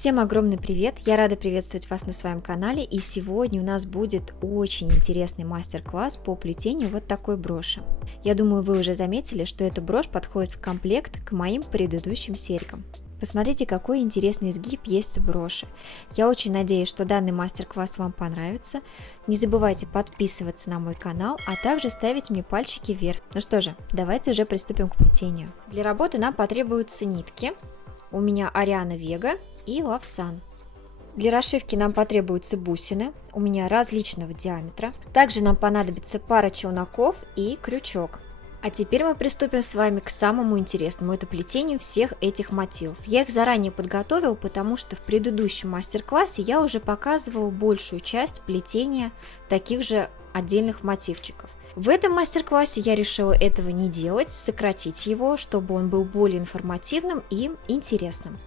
Всем огромный привет! Я рада приветствовать вас на своем канале, и сегодня у нас будет очень интересный мастер-класс по плетению вот такой броши. Я думаю, вы уже заметили, что эта брошь подходит в комплект к моим предыдущим серьгам. Посмотрите, какой интересный изгиб есть у броши. Я очень надеюсь, что данный мастер-класс вам понравится. Не забывайте подписываться на мой канал, а также ставить мне пальчики вверх. Ну что же, давайте уже приступим к плетению. Для работы нам потребуются нитки. У меня Ариана Вега и Лавсан. Для расшивки нам потребуются бусины, у меня различного диаметра. Также нам понадобится пара челноков и крючок. А теперь мы приступим с вами к самому интересному, это плетению всех этих мотивов. Я их заранее подготовила, потому что в предыдущем мастер-классе я уже показывала большую часть плетения таких же отдельных мотивчиков. В этом мастер-классе я решила этого не делать, сократить его, чтобы он был более информативным и интересным.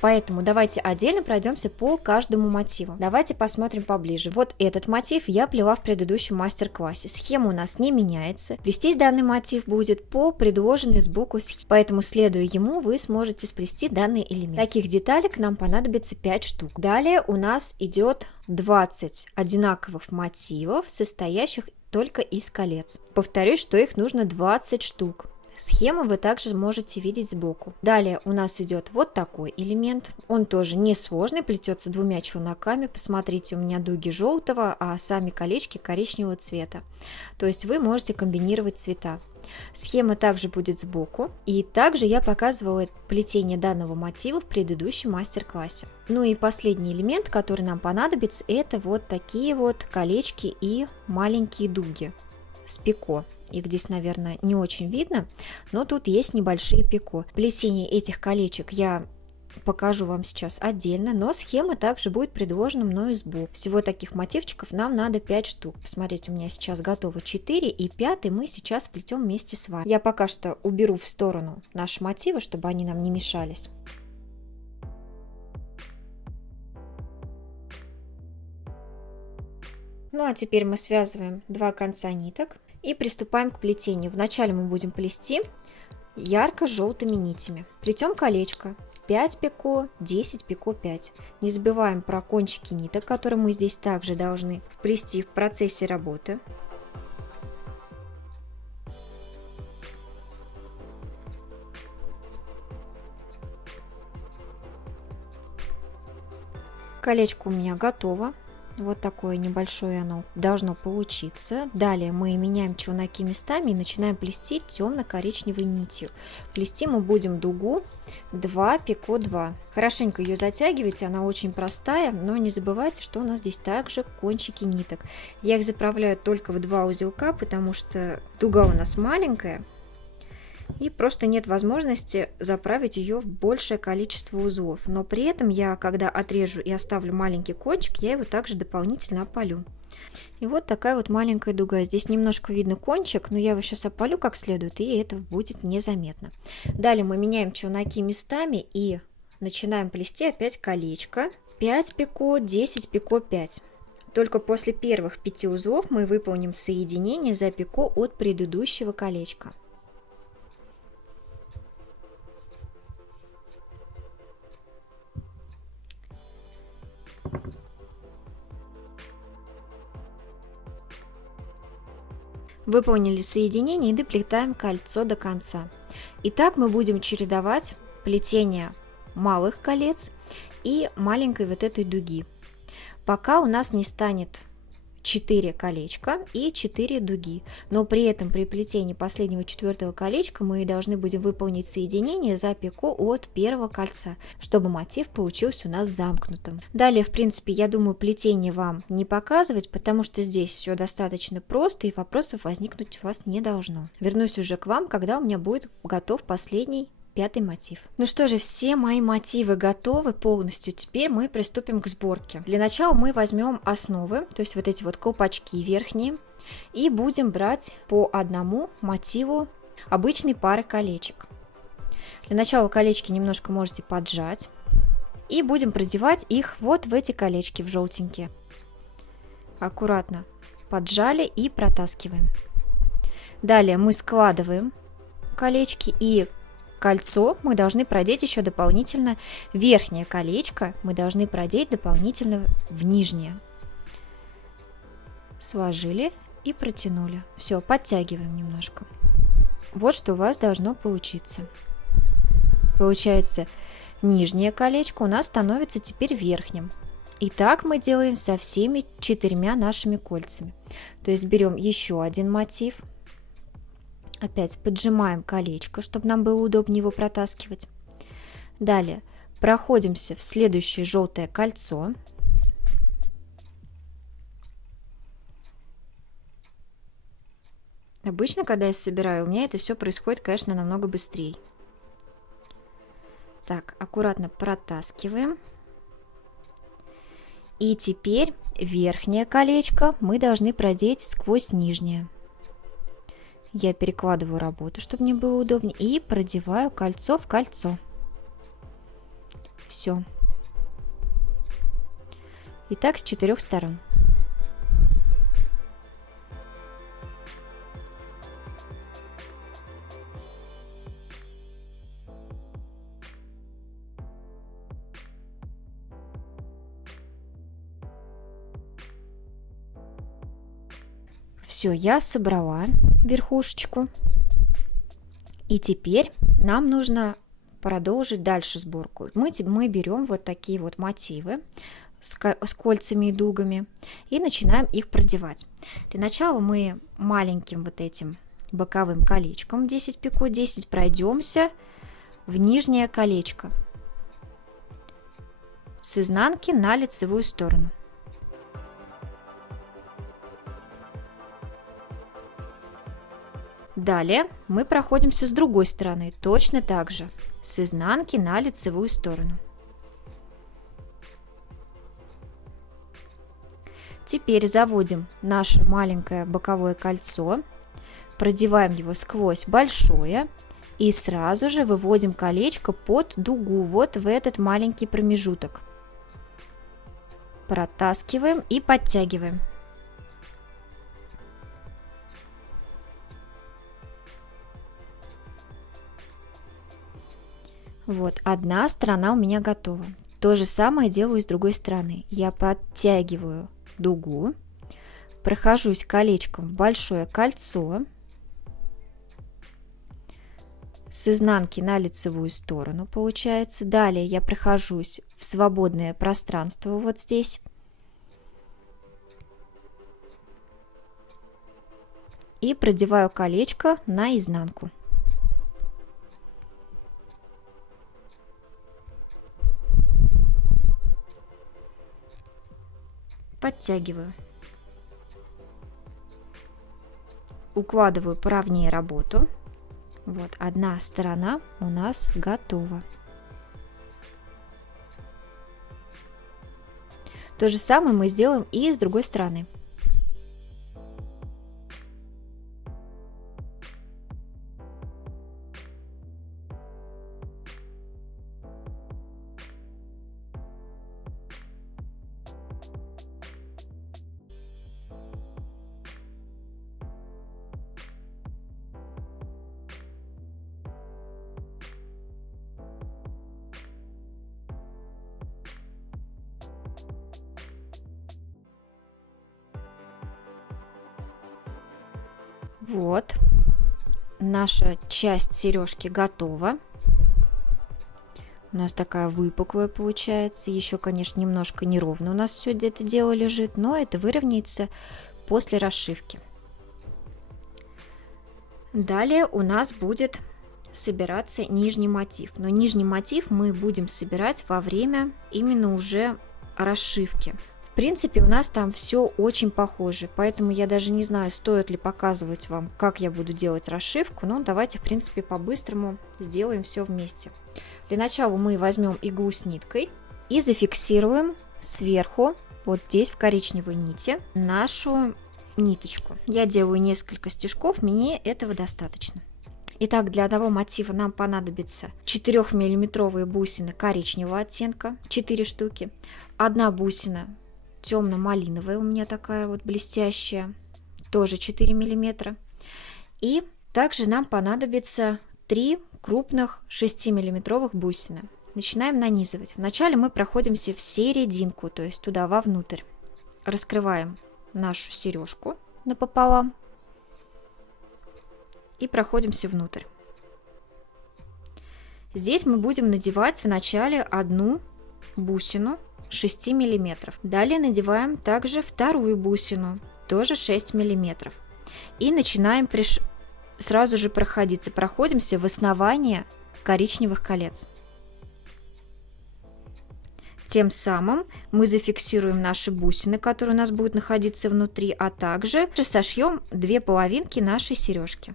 Поэтому давайте отдельно пройдемся по каждому мотиву. Давайте посмотрим поближе. Вот этот мотив я плела в предыдущем мастер-классе. Схема у нас не меняется. Плестись данный мотив будет по предложенной сбоку схеме. Поэтому, следуя ему, вы сможете сплести данный элемент. Таких деталек нам понадобится 5 штук. Далее у нас идет 20 одинаковых мотивов, состоящих только из колец. Повторюсь, что их нужно 20 штук. Схему вы также можете видеть сбоку. Далее у нас идет вот такой элемент. Он тоже несложный, плетется двумя челноками. Посмотрите, у меня дуги желтого, а сами колечки коричневого цвета. То есть вы можете комбинировать цвета. Схема также будет сбоку. И также я показывала плетение данного мотива в предыдущем мастер-классе. Ну и последний элемент, который нам понадобится, это вот такие вот колечки и маленькие дуги с пико. Их здесь, наверное, не очень видно, но тут есть небольшие пико. Плетение этих колечек я покажу вам сейчас отдельно, но схема также будет предложена мною сбоку. Всего таких мотивчиков нам надо 5 штук. Посмотрите, у меня сейчас готово 4, и 5 мы сейчас плетем вместе с вами. Я пока что уберу в сторону наши мотивы, чтобы они нам не мешались. Ну а теперь мы связываем два конца ниток и приступаем к плетению. Вначале мы будем плести ярко-желтыми нитями. Плетем колечко 5 пико, 10 пико, 5. Не забываем про кончики ниток, которые мы здесь также должны вплести в процессе работы. Колечко у меня готово. Вот такое небольшое оно должно получиться. Далее мы меняем челноки местами и начинаем плести темно-коричневой нитью. Плести мы будем дугу 2 пико 2. Хорошенько ее затягивайте, она очень простая, но не забывайте, что у нас здесь также кончики ниток. Я их заправляю только в 2 узелка, потому что дуга у нас маленькая. И просто нет возможности заправить ее в большее количество узлов. Но при этом я, когда отрежу и оставлю маленький кончик, я его также дополнительно опалю. И вот такая вот маленькая дуга. Здесь немножко видно кончик, но я его сейчас опалю как следует, и это будет незаметно. Далее мы меняем челноки местами и начинаем плести опять колечко. 5 пико, 10 пико, 5. Только после первых 5 узлов мы выполним соединение за пико от предыдущего колечка. Выполнили соединение и доплетаем кольцо до конца. Итак, мы будем чередовать плетение малых колец и маленькой вот этой дуги, пока у нас не станет 4 колечка и 4 дуги. Но при этом при плетении последнего 4-го колечка мы должны будем выполнить соединение за пико от первого кольца, чтобы мотив получился у нас замкнутым. Далее, в принципе, я думаю, плетение вам не показывать, потому что здесь все достаточно просто и вопросов возникнуть у вас не должно. Вернусь уже к вам, когда у меня будет готов последний 5 мотив. Ну что же, все мои мотивы готовы полностью. Теперь мы приступим к сборке. Для начала мы возьмем основы, то есть вот эти вот колпачки верхние, и будем брать по одному мотиву обычной пары колечек. Для начала колечки немножко можете поджать. И будем продевать их вот в эти колечки, в желтенькие. Аккуратно поджали и протаскиваем. Далее мы складываем колечки, и кольцо мы должны продеть еще дополнительно. Верхнее колечко мы должны продеть дополнительно в нижнее. Сложили и протянули. Все, подтягиваем немножко. Вот что у вас должно получиться. Получается, нижнее колечко у нас становится теперь верхним. И так мы делаем со всеми 4 нашими кольцами. То есть берем еще один мотив. Опять поджимаем колечко, чтобы нам было удобнее его протаскивать. Далее проходимся в следующее желтое кольцо. Обычно, когда я собираю, у меня это все происходит, конечно, намного быстрее. Так, аккуратно протаскиваем. И теперь верхнее колечко мы должны продеть сквозь нижнее. Я перекладываю работу, чтобы мне было удобнее, и продеваю кольцо в кольцо. Все. И так с 4 сторон. Все, я собрала верхушечку. И теперь нам нужно продолжить дальше сборку. Мы берем вот такие вот мотивы с кольцами и дугами и начинаем их продевать. Для начала мы маленьким вот этим боковым колечком 10 пико 10 пройдемся в нижнее колечко с изнанки на лицевую сторону. Далее мы проходимся с другой стороны, точно так же, с изнанки на лицевую сторону. Теперь заводим наше маленькое боковое кольцо, продеваем его сквозь большое и сразу же выводим колечко под дугу, вот в этот маленький промежуток. Протаскиваем и подтягиваем. Вот, одна сторона у меня готова. То же самое делаю и с другой стороны. Я подтягиваю дугу, прохожусь колечком в большое кольцо, с изнанки на лицевую сторону получается. Далее я прохожусь в свободное пространство вот здесь. И продеваю колечко на изнанку. Подтягиваю. Укладываю поровнее работу. Вот, одна сторона у нас готова. То же самое мы сделаем и с другой стороны. Вот, наша часть сережки готова. У нас такая выпуклая получается. Еще, конечно, немножко неровно у нас все это дело лежит, но это выровняется после расшивки. Далее у нас будет собираться нижний мотив. Но нижний мотив мы будем собирать во время именно уже расшивки. В принципе, у нас там все очень похоже, поэтому я даже не знаю, стоит ли показывать вам, как я буду делать расшивку. Но давайте, в принципе, по-быстрому сделаем все вместе. Для начала мы возьмем иглу с ниткой и зафиксируем сверху, вот здесь в коричневой нити, нашу ниточку. Я делаю несколько стежков, мне этого достаточно. Итак, для одного мотива нам понадобится 4-миллиметровые бусины коричневого оттенка, 4 штуки, одна бусина темно-малиновая у меня такая вот блестящая, тоже 4 миллиметра. И также нам понадобится 3 крупных 6-миллиметровых бусины. Начинаем нанизывать. Вначале мы проходимся в серединку, то есть туда вовнутрь. Раскрываем нашу сережку напополам и проходимся внутрь. Здесь мы будем надевать вначале одну бусину 6 миллиметров. Далее надеваем также вторую бусину, тоже 6 миллиметров. И начинаем сразу же проходиться. Проходимся в основание коричневых колец. Тем самым мы зафиксируем наши бусины, которые у нас будут находиться внутри, а также сошьем 2 половинки нашей сережки.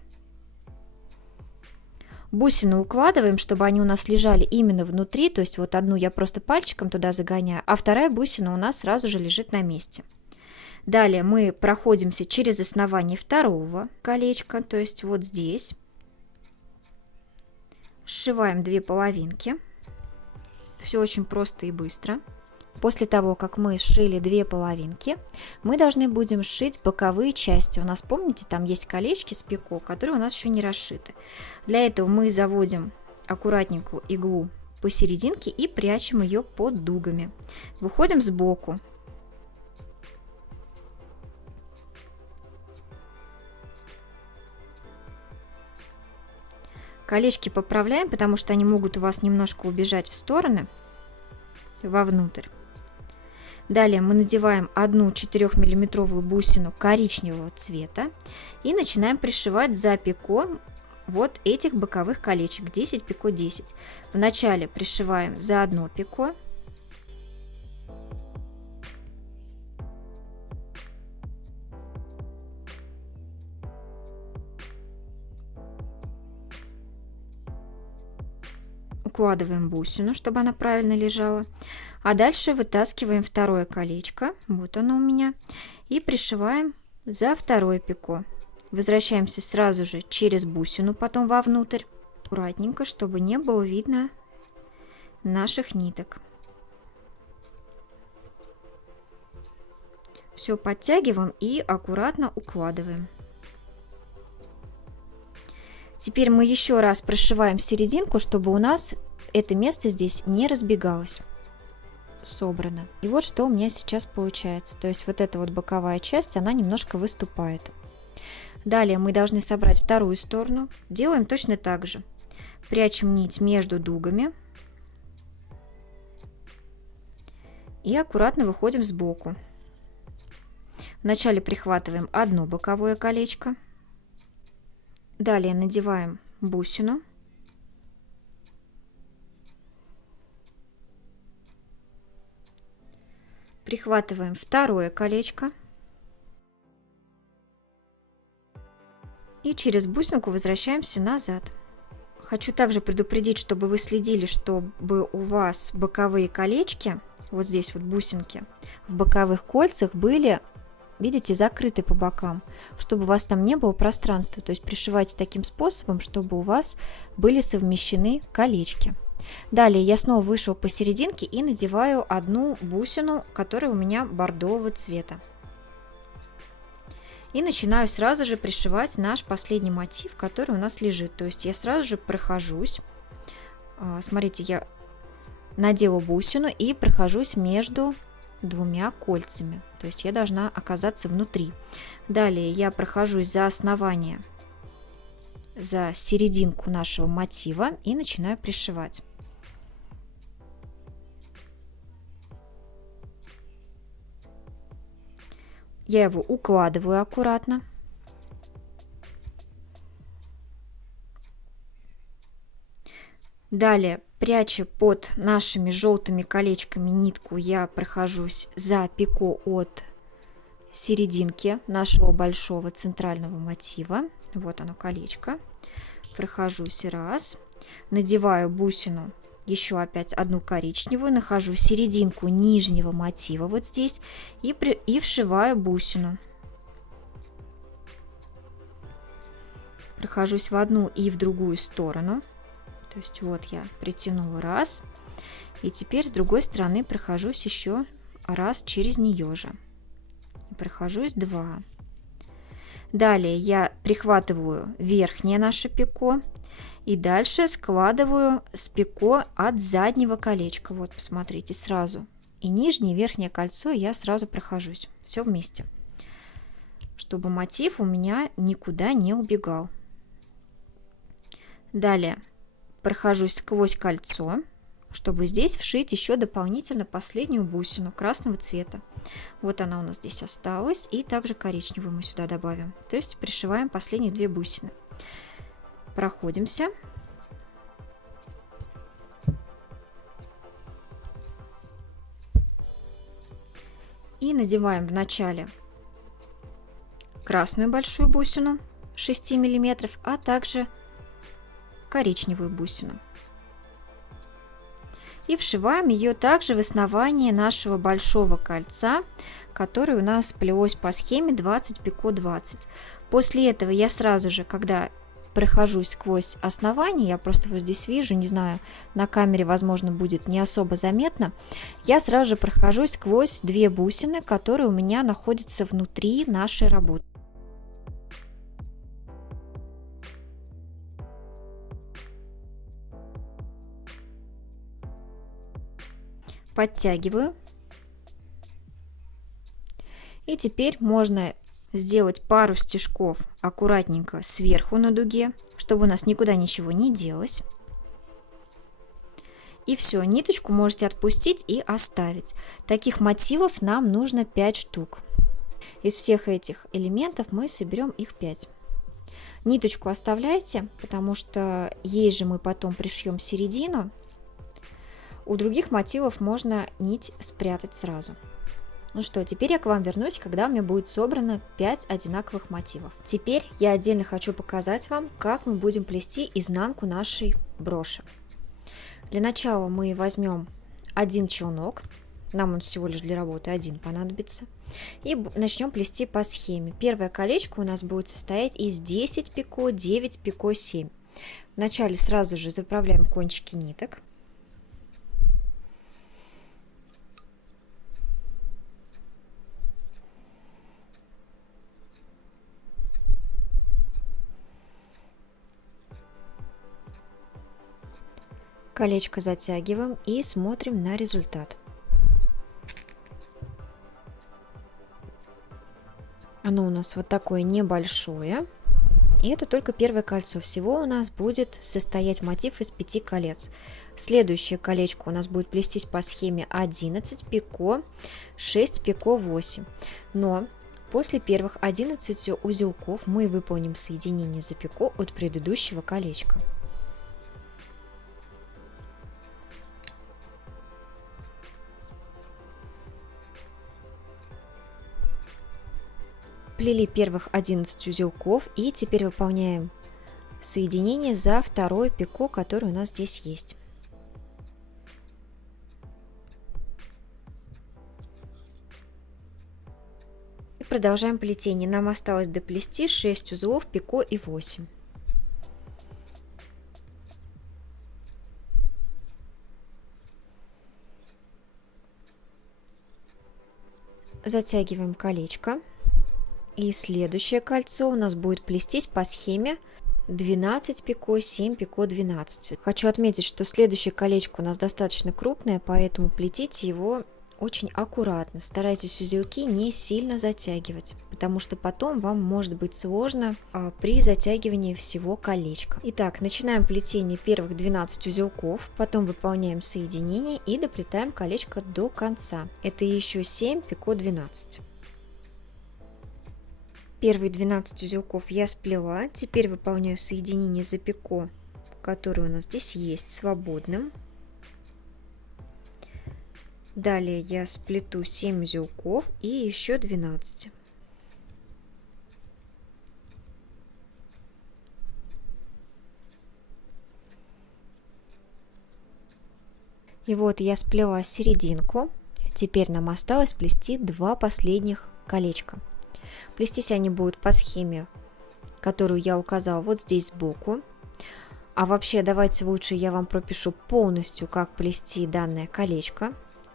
Бусины укладываем, чтобы они у нас лежали именно внутри, то есть вот одну я просто пальчиком туда загоняю, а вторая бусина у нас сразу же лежит на месте. Далее мы проходимся через основание второго колечка, то есть вот здесь. Сшиваем 2 половинки. Все очень просто и быстро. После того, как мы сшили 2 половинки, мы должны будем сшить боковые части. У нас, помните, там есть колечки с пико, которые у нас еще не расшиты. Для этого мы заводим аккуратненькую иглу посерединке и прячем ее под дугами. Выходим сбоку. Колечки поправляем, потому что они могут у вас немножко убежать в стороны, вовнутрь. Далее мы надеваем одну 4-миллиметровую бусину коричневого цвета и начинаем пришивать за пико вот этих боковых колечек, 10 пико 10. Вначале пришиваем за одно пико. Укладываем бусину, чтобы она правильно лежала. А дальше вытаскиваем второе колечко, вот оно у меня, и пришиваем за второе пико. Возвращаемся сразу же через бусину, потом вовнутрь, аккуратненько, чтобы не было видно наших ниток. Все подтягиваем и аккуратно укладываем. Теперь мы еще раз прошиваем серединку, чтобы у нас это место здесь не разбегалось. Собрано. И вот что у меня сейчас получается. То есть вот эта вот боковая часть, она немножко выступает. Далее мы должны собрать вторую сторону. Делаем точно так же. Прячем нить между дугами. И аккуратно выходим сбоку. Вначале прихватываем одно боковое колечко. Далее надеваем бусину. Прихватываем второе колечко. И через бусинку возвращаемся назад. Хочу также предупредить, чтобы вы следили, чтобы у вас боковые колечки, вот здесь вот бусинки, в боковых кольцах были, видите, закрыты по бокам, чтобы у вас там не было пространства. То есть пришивайте таким способом, чтобы у вас были совмещены колечки. Далее я снова вышла посерединке и надеваю одну бусину, которая у меня бордового цвета. И начинаю сразу же пришивать наш последний мотив, который у нас лежит. То есть я сразу же прохожусь. Смотрите, я надела бусину и прохожусь между двумя кольцами. То есть я должна оказаться внутри. Далее я прохожусь за основание, за серединку нашего мотива и начинаю пришивать. Я его укладываю аккуратно. Далее Пряча под нашими желтыми колечками нитку, я прохожусь за пико от серединки нашего большого центрального мотива. Вот оно, колечко. Прохожусь раз, надеваю бусину, еще опять одну коричневую, нахожу серединку нижнего мотива вот здесь и вшиваю бусину. Прохожусь в одну и в другую сторону. То есть вот я притянула раз, и теперь с другой стороны прохожусь еще раз через нее же. И прохожусь 2. Далее я прихватываю верхнее наше пико и дальше складываю с пико от заднего колечка. Вот, посмотрите, сразу. И нижнее и верхнее кольцо я сразу прохожусь. Все вместе. Чтобы мотив у меня никуда не убегал. Далее прохожусь сквозь кольцо, чтобы здесь вшить еще дополнительно последнюю бусину красного цвета. Вот она у нас здесь осталась, и также коричневую мы сюда добавим. То есть пришиваем последние 2 бусины. Проходимся. И надеваем в начале красную большую бусину 6 мм, а также коричневую бусину. И вшиваем ее также в основание нашего большого кольца, которое у нас плелось по схеме 20 пико 20. После этого я сразу же, когда прохожусь сквозь основание, я просто вот здесь вижу, не знаю, на камере, возможно, будет не особо заметно, я сразу же прохожусь сквозь 2 бусины, которые у меня находятся внутри нашей работы. Подтягиваю. И теперь можно сделать пару стежков аккуратненько сверху на дуге, чтобы у нас никуда ничего не делось. И все, ниточку можете отпустить и оставить. Таких мотивов нам нужно 5 штук. Из всех этих элементов мы соберем их 5. Ниточку оставляйте, потому что ей же мы потом пришьем середину. У других мотивов можно нить спрятать сразу. Ну что, теперь я к вам вернусь, когда у меня будет собрано 5 одинаковых мотивов. Теперь я отдельно хочу показать вам, как мы будем плести изнанку нашей броши. Для начала мы возьмем один челнок, нам он всего лишь для работы один понадобится, и начнем плести по схеме. Первое колечко у нас будет состоять из 10 пико, 9 пико, 7. Вначале сразу же заправляем кончики ниток. Колечко затягиваем и смотрим на результат. Оно у нас вот такое небольшое. И это только первое кольцо. Всего у нас будет состоять мотив из 5 колец. Следующее колечко у нас будет плестись по схеме 11 пико, 6 пико, 8. Но после первых 11 узелков мы выполним соединение за пико от предыдущего колечка. Плели первых 11 узелков и теперь выполняем соединение за второе пико, которое у нас здесь есть. И продолжаем плетение. Нам осталось доплести 6 узлов пико и 8. Затягиваем колечко. И следующее кольцо у нас будет плестись по схеме 12 пико, 7 пико, 12. Хочу отметить, что следующее колечко у нас достаточно крупное, поэтому плетите его очень аккуратно. Старайтесь узелки не сильно затягивать, потому что потом вам может быть сложно при затягивании всего колечка. Итак, начинаем плетение первых 12 узелков, потом выполняем соединение и доплетаем колечко до конца. Это еще 7 пико, 12. Первые 12 узелков я сплела, теперь выполняю соединение за пико, которое у нас здесь есть, свободным. Далее я сплету 7 узелков и еще 12. И вот я сплела серединку. Теперь нам осталось сплести 2 последних колечка. Плестись они будут по схеме, которую я указала вот здесь сбоку. А вообще, давайте лучше я вам пропишу полностью, как плести данное колечко.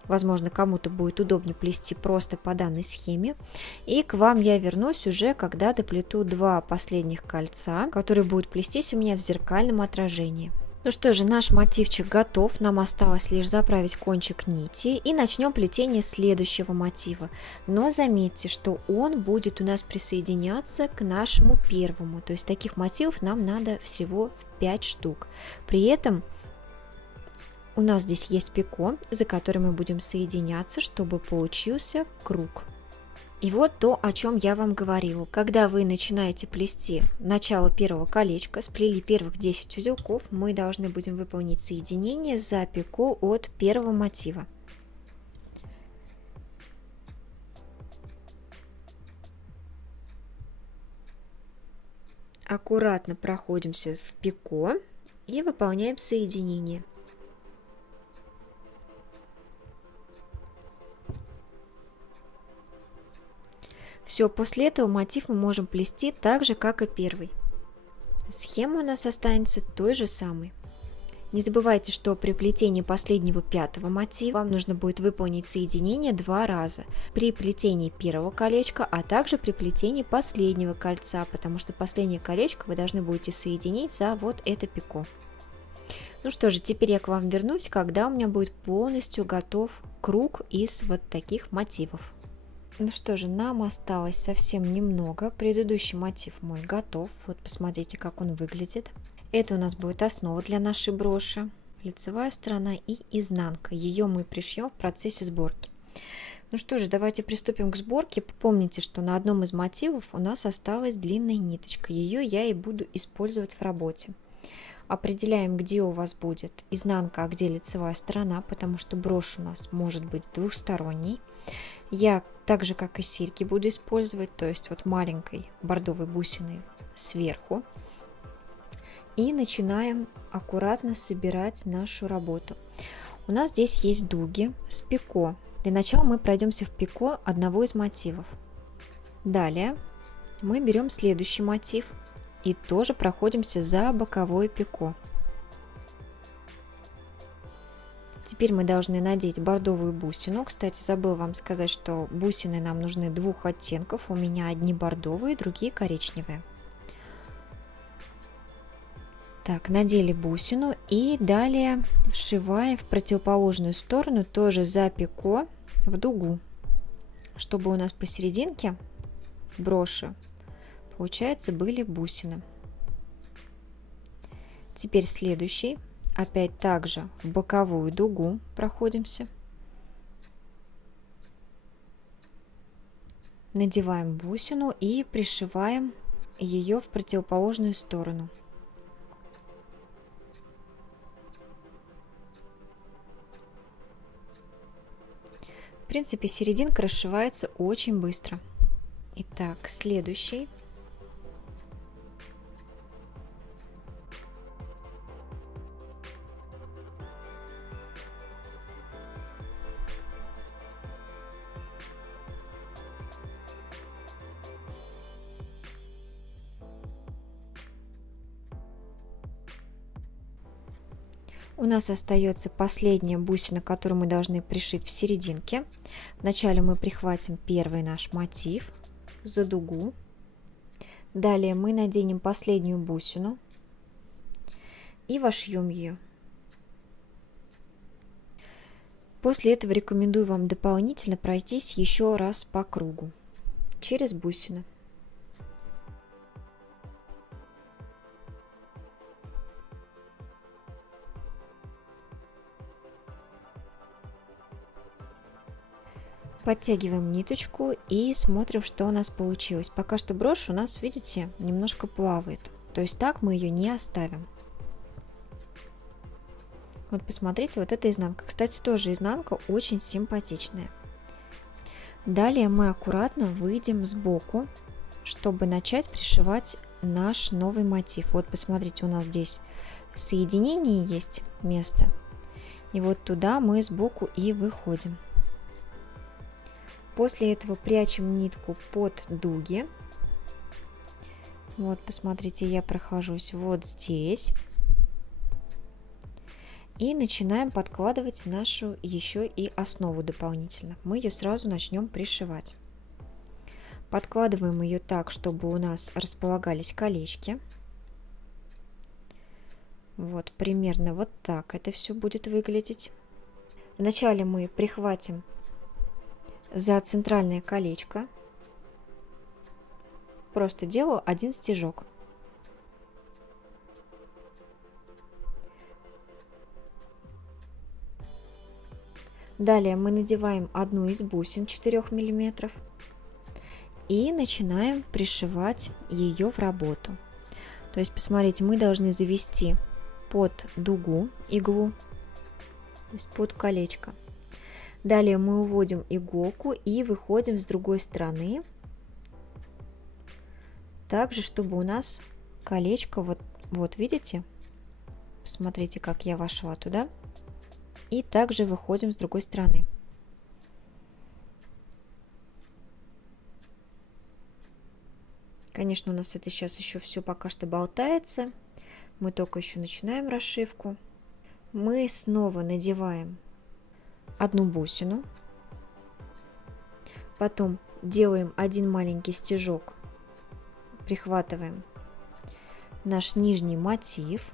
Возможно, кому-то будет удобнее плести просто по данной схеме. И к вам я вернусь уже, когда доплету 2 последних кольца, которые будут плестись у меня в зеркальном отражении. Ну что же, наш мотивчик готов, нам осталось лишь заправить кончик нити и начнем плетение следующего мотива. Но заметьте, что он будет у нас присоединяться к нашему первому, то есть таких мотивов нам надо всего 5 штук. При этом у нас здесь есть пико, за которым мы будем соединяться, чтобы получился круг. И вот то, о чем я вам говорила. Когда вы начинаете плести начало первого колечка, сплели первых 10 узелков, мы должны будем выполнить соединение за пико от первого мотива. Аккуратно проходимся в пико и выполняем соединение. Все, после этого мотив мы можем плести так же, как и первый. Схема у нас останется той же самой. Не забывайте, что при плетении последнего 5-го мотива вам нужно будет выполнить соединение 2 раза. При плетении первого колечка, а также при плетении последнего кольца, потому что последнее колечко вы должны будете соединить за вот это пико. Ну что же, теперь я к вам вернусь, когда у меня будет полностью готов круг из вот таких мотивов. Ну что же, нам осталось совсем немного. Предыдущий мотив мой готов. Вот посмотрите, как он выглядит. Это у нас будет основа для нашей броши. Лицевая сторона и изнанка. Ее мы пришьем в процессе сборки. Ну что же, давайте приступим к сборке. Помните, что на одном из мотивов у нас осталась длинная ниточка. Ее я и буду использовать в работе. Определяем, где у вас будет изнанка, а где лицевая сторона, потому что брошь у нас может быть двухсторонней. Я так же, как и серьги, буду использовать, то есть вот маленькой бордовой бусиной сверху. И начинаем аккуратно собирать нашу работу. У нас здесь есть дуги с пико. Для начала мы пройдемся в пико одного из мотивов. Далее мы берем следующий мотив и тоже проходимся за боковое пико. Теперь мы должны надеть бордовую бусину. Кстати, забыла вам сказать, что бусины нам нужны 2 оттенков. У меня одни бордовые, другие коричневые. Так, надели бусину и далее вшиваем в противоположную сторону, тоже за пико, в дугу, чтобы у нас посерединке в броши, получается, были бусины. Теперь следующий. Опять также в боковую дугу проходимся. Надеваем бусину и пришиваем ее в противоположную сторону. В принципе, серединка расшивается очень быстро. Итак, следующий. У нас остается последняя бусина, которую мы должны пришить в серединке. Вначале мы прихватим первый наш мотив за дугу. Далее мы наденем последнюю бусину и вошьем ее. После этого рекомендую вам дополнительно пройтись еще раз по кругу через бусины. Подтягиваем ниточку и смотрим, что у нас получилось. Пока что брошь у нас, видите, немножко плавает. То есть так мы ее не оставим. Вот посмотрите, вот эта изнанка. Кстати, тоже изнанка очень симпатичная. Далее мы аккуратно выйдем сбоку, чтобы начать пришивать наш новый мотив. Вот посмотрите, у нас здесь соединение есть место. И вот туда мы сбоку и выходим. После этого прячем нитку под дуги. Вот посмотрите, я прохожусь вот здесь. И начинаем подкладывать нашу еще и основу дополнительно. Мы ее сразу начнем пришивать. Подкладываем ее так, чтобы у нас располагались колечки. Вот примерно вот так это все будет выглядеть. Вначале мы прихватим за центральное колечко. Просто делаю один стежок. Далее мы надеваем одну из бусин 4 мм и начинаем пришивать ее в работу. То есть, посмотрите, мы должны завести под дугу иглу, то есть под колечко. Далее мы уводим иголку и выходим с другой стороны, также, чтобы у нас колечко, вот видите, посмотрите, как я вошла туда. И также выходим с другой стороны. Конечно, у нас это сейчас еще все пока что болтается. Мы только еще начинаем расшивку. Мы снова надеваем одну бусину. Потом делаем один маленький стежок. Прихватываем наш нижний мотив.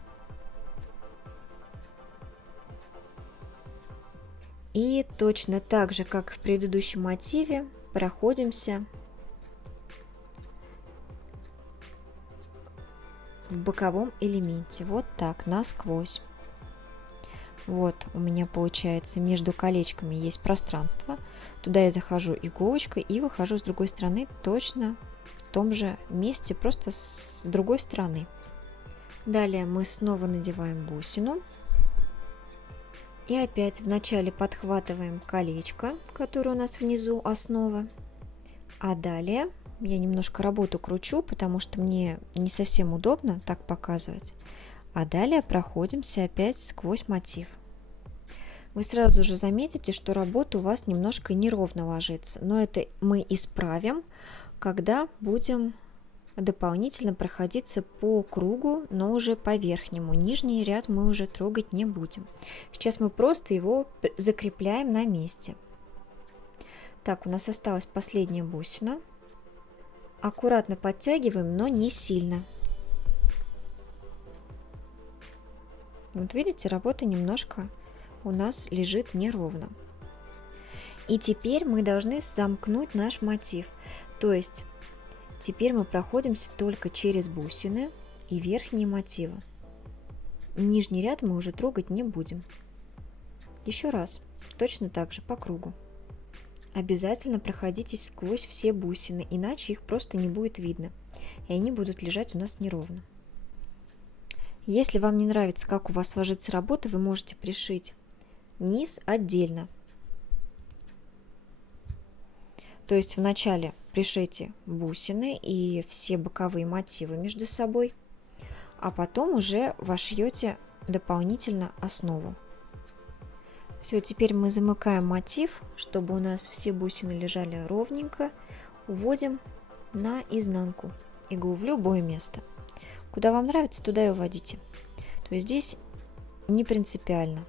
И точно так же, как в предыдущем мотиве, проходимся в боковом элементе. Вот так, насквозь. Вот у меня получается между колечками есть пространство. Туда я захожу иголочкой и выхожу с другой стороны точно в том же месте, просто с другой стороны. Далее мы снова надеваем бусину. И опять вначале подхватываем колечко, которое у нас внизу основа. А далее я немножко работу кручу, потому что мне не совсем удобно так показывать. А далее проходимся опять сквозь мотив. Вы сразу же заметите, что работа у вас немножко неровно ложится. Но это мы исправим, когда будем дополнительно проходиться по кругу, но уже по верхнему. Нижний ряд мы уже трогать не будем. Сейчас мы просто его закрепляем на месте. Так, у нас осталась последняя бусина. Аккуратно подтягиваем, но не сильно. Вот видите, работа немножко у нас лежит неровно. И теперь мы должны замкнуть наш мотив. То есть теперь мы проходимся только через бусины и верхние мотивы. Нижний ряд мы уже трогать не будем. Еще раз, точно так же по кругу. Обязательно проходитесь сквозь все бусины, иначе их просто не будет видно, и они будут лежать у нас неровно. Если вам не нравится, как у вас ложится работа, вы можете пришить низ отдельно. То есть вначале пришейте бусины и все боковые мотивы между собой, а потом уже вошьете дополнительно основу. Все, теперь мы замыкаем мотив, чтобы у нас все бусины лежали ровненько. Уводим на изнанку иглу в любое место. Куда вам нравится, туда и уводите. То есть здесь не принципиально.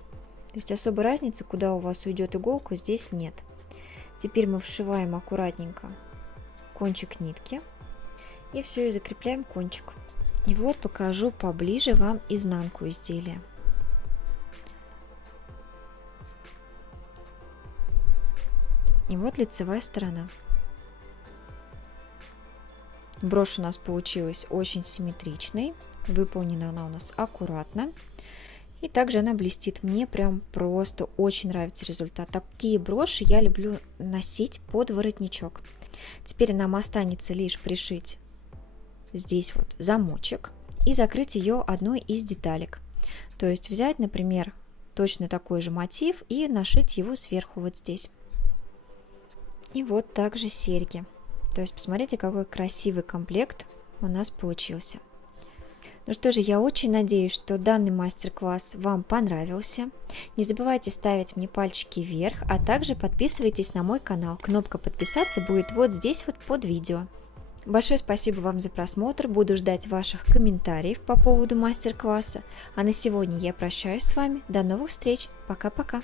То есть особой разницы, куда у вас уйдет иголка, здесь нет. Теперь мы вшиваем аккуратненько кончик нитки. И все, и закрепляем кончик. И вот покажу поближе вам изнанку изделия. И вот лицевая сторона. Брошь у нас получилась очень симметричной. Выполнена она у нас аккуратно. И также она блестит. Мне прям просто очень нравится результат. Такие броши я люблю носить под воротничок. Теперь нам останется лишь пришить здесь вот замочек и закрыть ее одной из деталек. То есть взять, например, точно такой же мотив и нашить его сверху вот здесь. И вот также серьги. То есть посмотрите, какой красивый комплект у нас получился. Ну что же, я очень надеюсь, что данный мастер-класс вам понравился. Не забывайте ставить мне пальчики вверх, а также подписывайтесь на мой канал. Кнопка подписаться будет вот здесь вот под видео. Большое спасибо вам за просмотр, буду ждать ваших комментариев по поводу мастер-класса. А на сегодня я прощаюсь с вами, до новых встреч, пока-пока.